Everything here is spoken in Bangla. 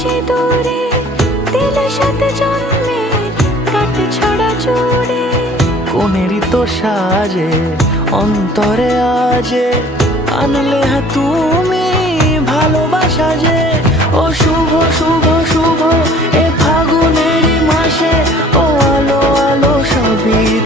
সিঁদুরে দিলে সাথে জন্মে কাট ছড়া জুড়ে। কোনেরই তো সাজে অন্তরে আজে আনলে হ্যাঁ তুমি ভালোবাসা যে। ও শুভ শুভ শুভ এ